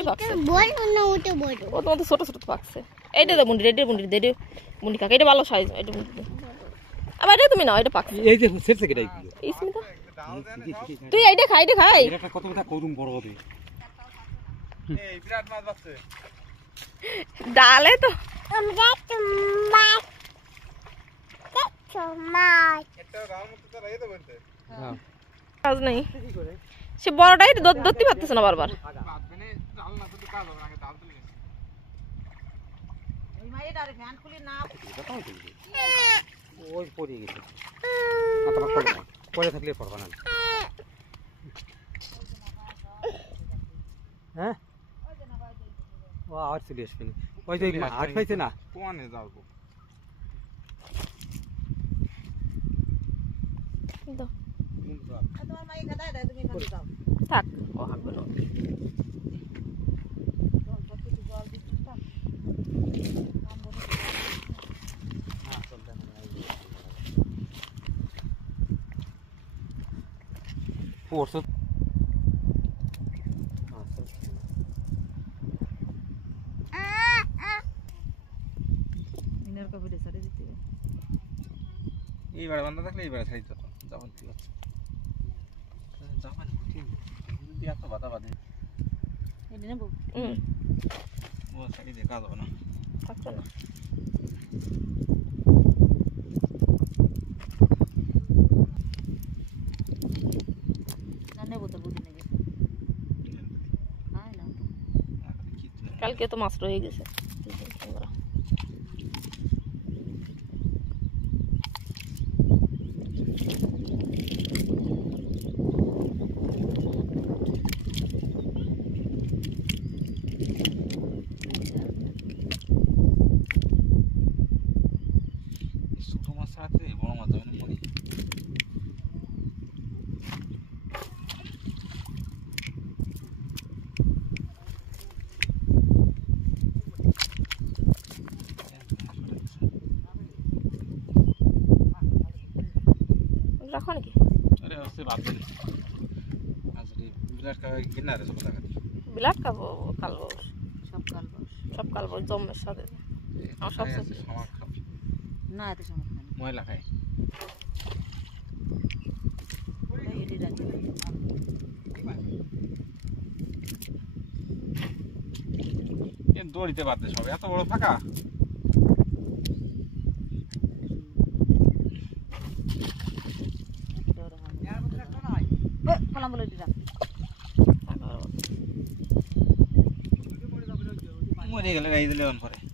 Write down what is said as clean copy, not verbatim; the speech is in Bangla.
কই পাকছে বল না ওটা বল ও তো ছোট ছোট পাকছে এইটা তো মুন্ডি রেডি মুন্ডি দে মুন্ডি কাকা এটা ভালো সাইজ এটা মুন্ডি দে আবার এটা তুমি নাও এটা পাকছে এই যে সেটছে কেডা এইগুলো ইসমিতা তুই এইটা খাই এটা কত কথা করুম বড় হবে এই বিরাট মাছ বাচ্ছে ডালে তো আমরা মাছ একটা গাল মতো তো রাইতে বলতে হ্যাঁ কাজ নেই সে বড়টাই ধরতে পারতেছ না বারবার মানে ডাল না তো কাজ হবে আগে ডাল তুলে এই মাইটা আরে ফ্যান খুলি না এটা তো ওই পড়ে গেছে না তোমার পড়ে থাকলে পড়বা না হ্যাঁ ও আর চলে আসবে ওই যে আট পাইছে না কোনে যাবো তোমার মাই খাদায় দেয় তুমি খালি দাও থাক ও হাঁকবে না জল দিচ্ছিস না পড়ছে ইনার কপিটা সারে দিতে এইবার বন্ধ থাকলে এইবার ছাড়ি তো যাবেন কি হচ্ছে যাবেন ঠিক যদি এত বাধা বাঁধে এটা নেব ও ছাড়ি দিয়ে কাজ হবে না থাকছে না না নেব তো বুঝি নেবে হয় না কালকে তো মাছ রয়ে গেছে ছোট মাছ আছে বড় মাছ যাবে না মরি রাখো নাকি আরে আসছে বাদ দেন আসলে বিরাট কিনারে সব জায়গা বিলাট খাবো কালবো সব কালব জমের সাথে আমার সব শেষ। সময় খাবে না এত সমস্যা নেই ময়লা খায় এটি রাখি এ দড়িতে বাদ দে সব এত বড় ফাঁকা কলাম বলে দিলাম মরে গেলে গাই দিলে অন পরে